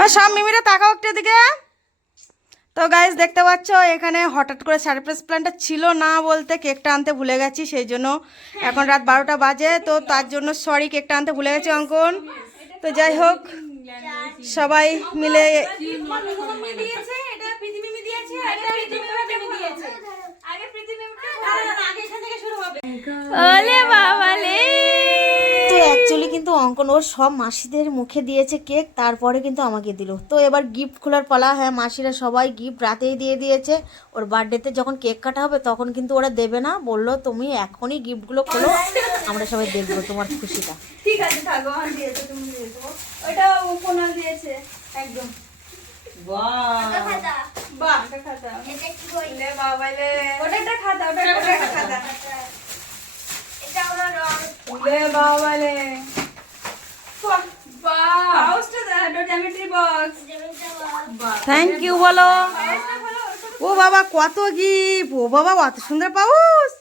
ও সব মিমিরা তাকাও একটু দিকে তো গাইজ দেখতে পাচ্ছ এখানে হঠাৎ করে সারপ্রাইজ প্ল্যানটা ছিল না বলতে কেকটা আনতে ভুলে গেছি সেই জন্য এখন রাত বারোটা বাজে তো তার জন্য সরি কেকটা আনতে ভুলে গেছি অঙ্কন। তো যাই হোক সবাই মিলে দিয়েছে অঙ্কন ওর সব মাসিদের মুখে দিয়েছে কেক তারপরে কিন্তু আমাকে দিল। তো এবার গিফট খোলার পালা হ্যাঁ মাসিরা সবাই গিফট রাতেই দিয়ে দিয়েছে। ওর বার্থডেতে যখন কেক কাটা হবে তখন কিন্তু ওরা দেবে না। বলল তুমি এখনই গিফটগুলো খোলো আমরা সবাই দেখব তোমার খুশিটা। ঠিক আছে থাকো আমার দিয়েছে তুমি দিয়ে দেবো। ওটা কোনাল দিয়েছে একদম। বাহ এটা খাতা লে বাবা লে। ওটা একটা খাতা ওটা ওটা একটা খাতা। লে বাবা লে বাহ পাউচটা দাও ওটা জ্যামিট্রি বক্স বাহ থ্যাংক ইউ বলো। ও বাবা কত গিফট ও বাবা অত সুন্দর পাউস।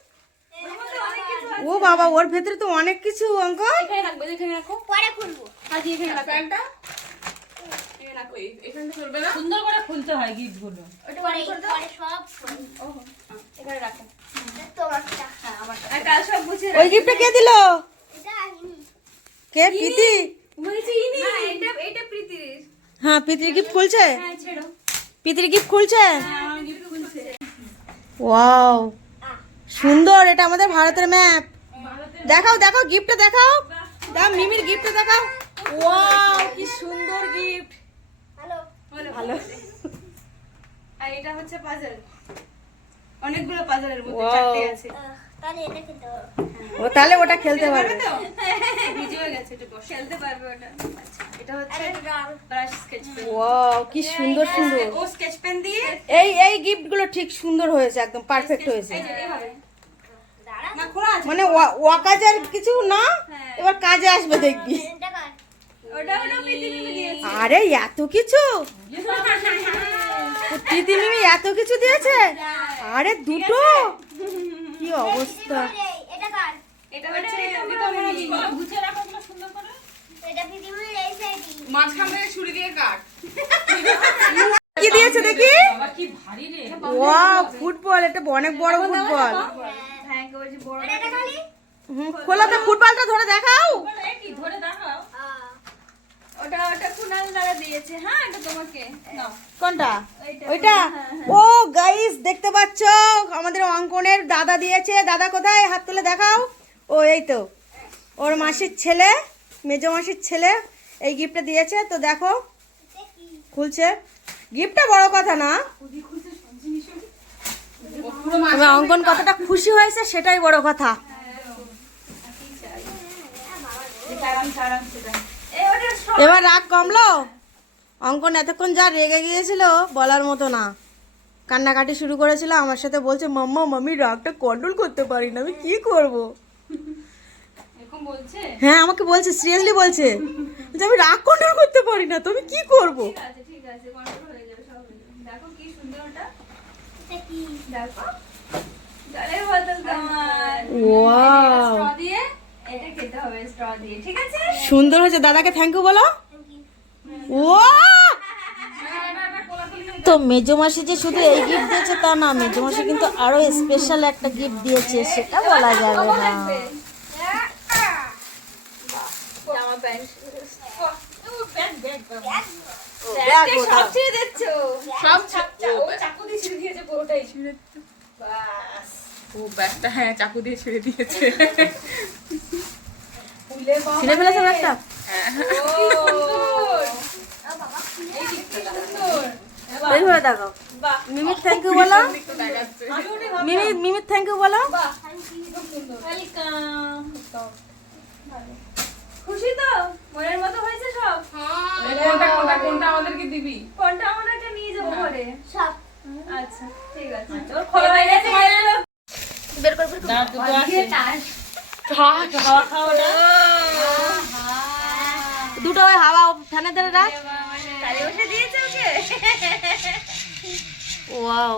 ও বাবা ওর ভেতরে তো অনেক কিছু অঙ্কন এখানে রাখব এখানে রাখো। পরে খুলবো। হাজি এখানে রাখো। প্যান্টটা? এখানে রাখো এই- এখানটা চলবে না? সুন্দর করে খুলতে হয় গিফটগুলো ওটা পরে বন্ধ করে দাও। পরে সব খুলবো। ওহো, এখানে রাখো। তোমারটা হ্যাঁ ওই গিফটটা কে দিল? কে প্রীতি? হ্যাঁ পিতৃ গিফট খুলছে? হ্যাঁ পিতৃ গিফট খুলছে? হ্যাঁ গিফট খুলছে। ওয়াও। সুন্দর এটা আমাদের ভারতের ম্যাপ দেখাও দেখাও গিফটটা দেখাও। দাও মিমির গিফটটা দেখাও। ওয়াও কি সুন্দর গিফট হ্যালো ভালো। ভালো। আর এটা হচ্ছে পাজল অনেকগুলো পাজলের মধ্যে. চারটে আছে। ও তাহলে ওটা খেলতে পারবে তো? ভিজে গেছে এটা খেলতে পারবে ওটা। আচ্ছা এটা হচ্ছে আর এটা রং। ব্রাশ স্কেচ পেন ওয়াও কি সুন্দর সুন্দর। ও স্কেচ পেন দিয়ে? এই এই গিফটগুলো ঠিক সুন্দর হয়েছে একদম পারফেক্ট হয়েছে। মানে ওয়া- ওয়াকাজার কিছু না এবার কাজে আসবে দেখবি। দিয়েছে। আরে এত কিছু? মিমি এত কিছু দিয়েছে? আরে দুটো? কি অবস্থা? আরে, এটা কার? এটা হচ্ছে এটা মিমি গুছিয়ে রাখো এগুলো সুন্দর করে। এটা পৃথিবীর এই সাইডই। মাঝখান থেকে ছুরি দিয়ে কাট। কি দিয়েছে দেখি? বাবা কি ভারী রে। ওয়াও ফুটবল এটা অনেক বড় ফুটবল হ্যাঁ করেছি বড় আর এটা খালি? হুম, খোলা ফুটবলটা ধরে দেখাও। ধরে দেখাও। ওটা ওটা কুনাল দ্বারা দিয়েছে হ্যাঁ এটা তোমাকে নাও কোনটা ওইটা, ও গাইস দেখতে পাচ্ছ আমাদের অঙ্কনের দাদা দিয়েছে দাদা কোথায় হাত তুলে দেখাও ও এই তো ওর মাসির ছেলে মেজো মাসির ছেলে এই গিফটটা দিয়েছে তো দেখো খুলছে গিফটটা বড় কথা না তবে অঙ্কন কতটা খুশি হয়েছে সেটাই বড় কথা এবার রাগ কমলো? অঙ্কন এতক্ষণ যা রেগে গিয়েছিল বলার মতো না। কান্নাকাটি শুরু করেছিল আমার সাথে বলছে মাম্মা মামি রাগটা কন্ট্রোল করতে পারি না আমি কি করব? হ্যাঁ আমাকে বলছে সিরিয়াসলি বলছে। আমি রাগ কন্ট্রোল করতে পারি না তো আমি কি করব? ঠিক আছে ঠিক আছে কন্ট্রোল হয়ে যাবে সব দেখো কি সুন্দর ওটা। এটা খেতে হবে স্ট্র দিয়ে ঠিক আছে? সুন্দর হয়েছে। দাদাকে থ্যাংক ইউ বলো। ও তো মেজো মাসি যে শুধু এই গিফট দিয়েছে তা না মেজো মাসি কিন্তু আরও স্পেশাল একটা গিফট দিয়েছে সেটা বলা যাবে না। ও ব্যাগটা হ্যাঁ চাকু দিয়ে ছেড়ে দিয়েছে। ছিঁড়ে ফেলেছে একটা এইভাবে দেখো বাহ। থ্যাংক ইউ বলো। মিমি মিমিক থ্যাংক ইউ বলো। খুশি তো? মনের মতো হয়েছে সব? কোনটা কোনটা কোনটা আমাদেরকে দিবি? কোনটা আমাদেরকে নিয়ে যাব ঘরে সব। আচ্ছা ঠিক আছে। হয়ে গেছে বের কর, বের কর। দাঁত দুটো ওই হাওয়া ফ্যানে ধরে রাখ ওয়াও।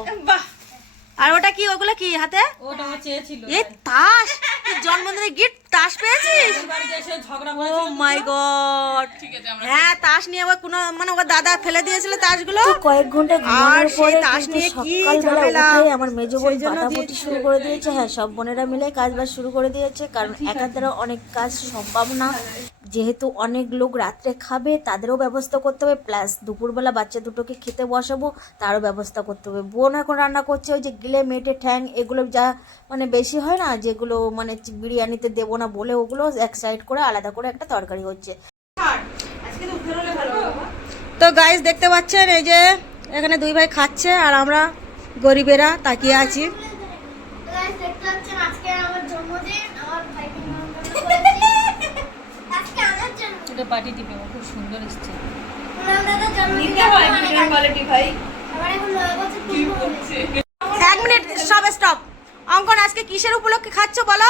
আর ওটা কি ওগুলো কি হাতে? ওটা আমার চেয়েছিল এ তাস জন্মদিনের গিফট তাস পেয়েছিস? Oh my God. ঠিক আছে আমরা হ্যাঁ তাস নিয়ে আবার কোনো মানে ওর দাদা ফেলে দিয়েছিল তাসগুলো। কয়েক ঘণ্টা আর সেই তাস নিয়ে কি ঝামেলা। আমার মেজো বোন। শুরু করে দিয়েছে। হ্যাঁ সব বোনেরা মিলে কাজ বাজ শুরু করে দিয়েছে কারণ একার দ্বারা অনেক কাজ সম্ভব না। যেহেতু অনেক লোক রাত্রে খাবে তাদেরও ব্যবস্থা করতে হবে। প্লাস দুপুরবেলা বাচ্চা দুটোকে খেতে বসাবো তারও ব্যবস্থা করতে হবে। বোন এখন রান্না করছে ওই যে গিলে মেটে ঠ্যাং এগুলো যা মানে বেশি হয় না যেগুলো মানে বিরিয়ানিতে দেবো না বলে ওগুলো এক সাইড করে আলাদা করে একটা তরকারি হচ্ছে। তো গাইস দেখতে পাচ্ছেন এই যে এখানে দুই ভাই খাচ্ছে আর আমরা গরিবেরা তাকিয়ে আছি। এটা পার্টি দিবে খুব সুন্দর এসছে। এক মিনিট সব স্টপ অঙ্কন আজকে কিসের উপলক্ষে খাচ্ছ বলো?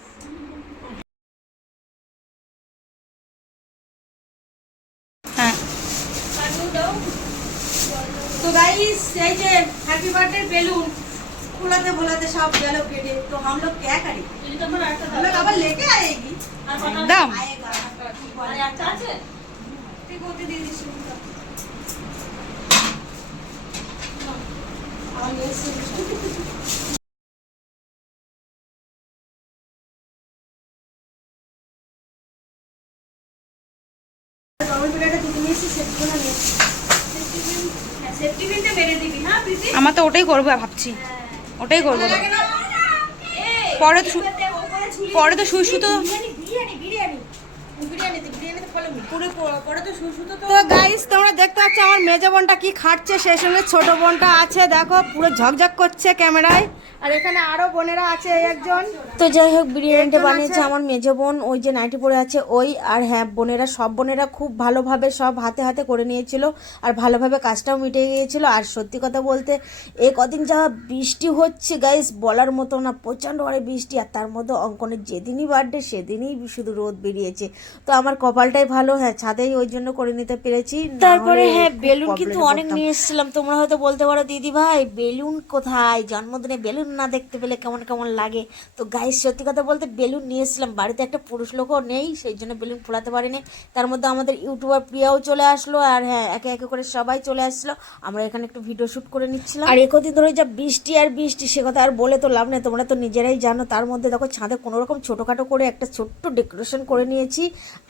তো गाइस এই যে हैप्पी बर्थडे बेलून फुलाते फुलाते सब गए पेटे तो हम लोग क्या करें हम लोग अब लेके आएगी दम आएगा ठीक होते दीदी शुरू আমার তো ওটাই করব ভাবছি। ওটাই করব। পরে তো পরে তো সুই সুতো তো গাইস তোমরা দেখতে পাচ্ছ আমার মেজো বোনটা কি খাচ্ছে সেই সঙ্গে ছোট বোনটা আছে দেখো পুরো ঝকঝক করছে ক্যামেরায়। আর এখানে আরও বোনেরা আছে একজন। তো যাই হোক বিরিয়ানিটা বানিয়েছে আমার মেজো বোন ওই যে নাইটি পরে আছে ওই আর হ্যাঁ বোনেরা সব বোনেরা খুব ভালোভাবে সব হাতে হাতে করে নিয়েছিল আর ভালোভাবে কাজটাও মিটে গিয়েছিল আর সত্যি কথা বলতে এ কদিন যা বৃষ্টি হচ্ছে গাইস বলার মতো না প্রচণ্ড হারে বৃষ্টি আর তার মধ্যে অঙ্কনের যেদিনই বার্থডে সেদিনই শুধু রোদ বেরিয়েছে। তো আমার কপালটাই ভালো হ্যাঁ ছাদেই ওই জন্য করে নিতে পেরেছি তারপরে হ্যাঁ বেলুন কিন্তু অনেক নিয়ে এসেছিলাম তোমরা হয়তো বলতে পারো দিদি ভাই বেলুন কোথায়? জন্মদিনে বেলুন না দেখতে পেলে কেমন কেমন লাগে? তো গাইস সত্যি কথা বলতে বেলুন নিয়ে এসেছিলাম বাড়িতে একটা পুরুষ লোকও নেই সেই জন্য বেলুন ফোলাতে পারিনি। তার মধ্যে আমাদের ইউটিউবার প্রিয়াও চলে আসলো আর হ্যাঁ একে একে করে সবাই চলে আসলো। আমরা এখানে একটু ভিডিও শ্যুট করে নিচ্ছিলাম। আর একদিন ধরে যা বৃষ্টি আর বৃষ্টি সে কথা আর বলে তো লাভ নেই তোমরা তো নিজেরাই জানো তার মধ্যে দেখো ছাদে কোনোরকম ছোটোখাটো করে একটা ছোট্ট ডেকোরেশন করে নিয়েছি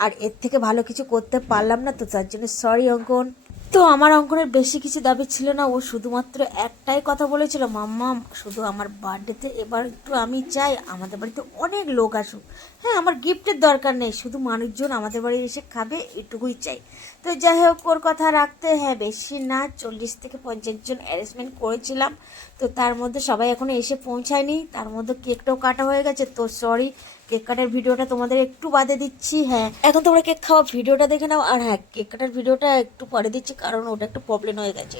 আর এর থেকে ভালো কিছু করতে পারলাম না, তো তার জন্য সরি অঙ্কন। তো আমার অঙ্কনের বেশি কিছু দাবি ছিল না, ও শুধুমাত্র একটাই কথা বলেছিল, মাম্মা, শুধু আমার বার্থডেতে এবার একটু আমি চাই, আমাদের বাড়িতে অনেক লোক আসুক। হ্যাঁ আমার গিফটের দরকার নেই, শুধু মানুষজন আমাদের বাড়ি এসে খাবে, এটুকুই চাই। তো যাই হোক ওর কথা রাখতে হ্যাঁ বেশি না। চল্লিশ থেকে পঞ্চাশ জন অ্যারেঞ্জমেন্ট করেছিলাম। তো তার মধ্যে সবাই এখনও এসে পৌঁছায়নি। তার মধ্যে কেকটাও কাটা হয়ে গেছে। তো সরি কেক কাটার ভিডিওটা তোমাদের একটু বাদে দিচ্ছি। হ্যাঁ এখন তোমরা কেক খাওয়া ভিডিওটা দেখে নাও। আর হ্যাঁ কেক কাটার ভিডিওটা একটু পরে দিচ্ছি, কারণ ওটা একটু প্রবলেম হয়ে গেছে।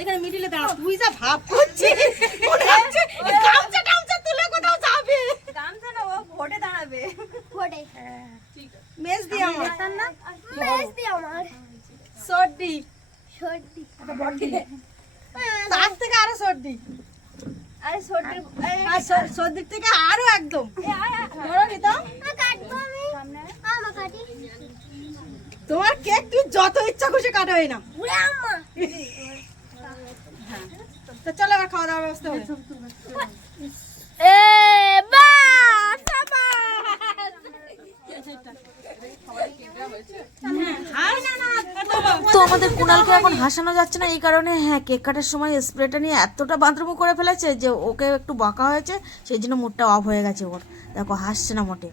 এখানে মিডিলে দাঁড়া তুই যা ভাব করছিস গামছা না ও ভোটে দাঁড়াবে। ফোটে মেজ দিয়ে আমার। মেস দি আমার। সর্দি। সর্দি। তার থেকে আরও সর্দি। আরে সর্দির আর সর্দির থেকে আরও একদম। ধরো নিতাম কাটবো আমি। আমা কাটি। তোমার কেক তুই যত ইচ্ছা খুশি কাটাই না। উড়ে আম্মা। তো চলো এবার খাওয়া দাওয়ার ব্যবস্থা হবে তো আমাদের কুণালকে এখন হাসানো যাচ্ছে না, এই কারণে হ্যাঁ কেক কাটার সময় স্প্রেটা নিয়ে এতটা বাথরুম করে ফেলেছে যে ওকে একটু বকা হয়েছে, সেই জন্য মুডটা অফ হয়ে গেছে ওর। দেখো হাসছে না মোটে।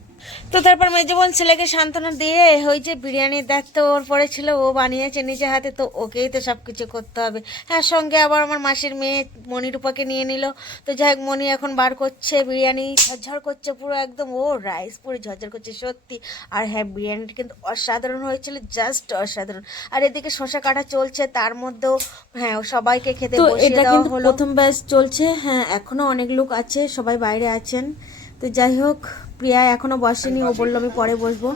তো তারপর মেজে বোন ছেলেকে সান্ত্বনা দিয়ে ওই যে বিরিয়ানির দায়িত্ব ওর পরে ছিল ও বানিয়েছে নিজে হাতে তো ওকেই তো সব কিছু করতে হবে। হ্যাঁ সঙ্গে আবার আমার মাসির মেয়ে মণিরূপাকে নিয়ে নিল। তো যাই হোক মণি এখন বার করছে বিরিয়ানি ঝরঝর করছে পুরো একদম ও রাইস পুরো ঝরঝর করছে সত্যি। আর হ্যাঁ বিরিয়ানিটা কিন্তু অসাধারণ হয়েছিল জাস্ট অসাধারণ। আর এদিকে শশা কাটা চলছে তার মধ্যেও হ্যাঁ সবাইকে খেতে এটা দেওয়া কিন্তু হলো। প্রথম ব্যাচ চলছে হ্যাঁ এখনও অনেক লোক আছে সবাই বাইরে আছেন। তো যাই হোক প্রিয়া এখনও বসেনি ও বলল আমি পরে বসবো।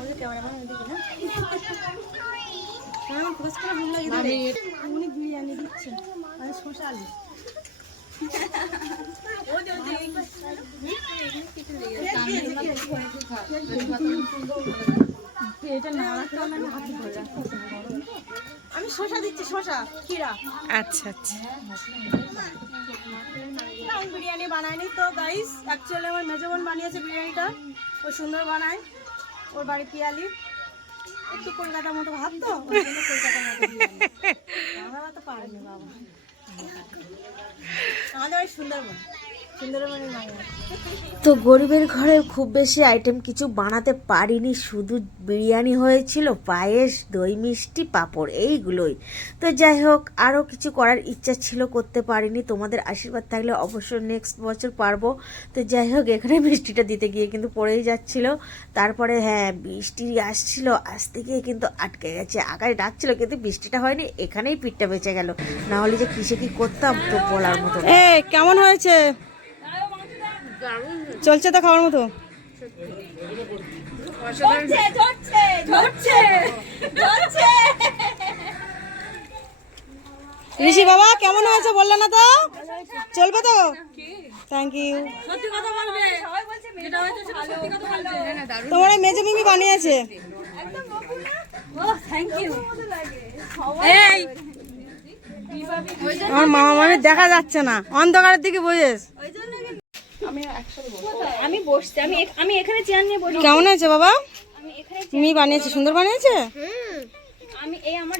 আমি শশা দিচ্ছি শশা কিরা আচ্ছা আচ্ছা। আমি বিরিয়ানি বানাইনি তো গাইস অ্যাকচুয়ালি আমার মেজো বোন বানিয়েছে বিরিয়ানিটা। ও সুন্দর বানায়। ওর বাড়ি পিয়ালি। একটু কলকাতার মতো ভাব তো কলকাতার মতো। আমরা তো পারিনি বাবা। আমাদের বাড়ি সুন্দরবন। তো গরিবের ঘরে খুব বেশি আইটেম কিছু বানাতে পারিনি। শুধু বিরিয়ানি হয়েছিল, পায়েস, দই, মিষ্টি, পাঁপড়, এইগুলোই। তো যাই হোক, আরও কিছু করার ইচ্ছা ছিল, করতে পারিনি। তোমাদের আশীর্বাদ থাকলে অবশ্যই নেক্সট বছর পারব। তো যাই হোক, এখানে বৃষ্টিটা দিতে গিয়ে কিন্তু পড়েই যাচ্ছিল। তারপরে হ্যাঁ বৃষ্টি আসছিল, আসতে গিয়ে কিন্তু আটকে গেছে। আকাশ ডাকছিল, কিন্তু বৃষ্টিটা হয়নি, এখানেই পিঠটা বেঁচে গেল। না হলে যে কিসে কি করতাম, তো বলার মতো কেমন হয়েছে? চলছে তো খাওয়ার মতো? ঋষি বাবা কেমন হয়েছে বললে না তো? চলবে তো? থ্যাংক ইউ তোমার এই মেজো মিমি বানিয়েছে। আমার মামা মামি দেখা যাচ্ছে না। অন্ধকারের দিকে বুঝেস আমি বসছি। আমি আমি এখানে চেয়ার নিয়ে বসছি কেমন আছে বাবা? আমি এখানে মিমি বানিয়েছে সুন্দর বানিয়েছে? আমি এই আমার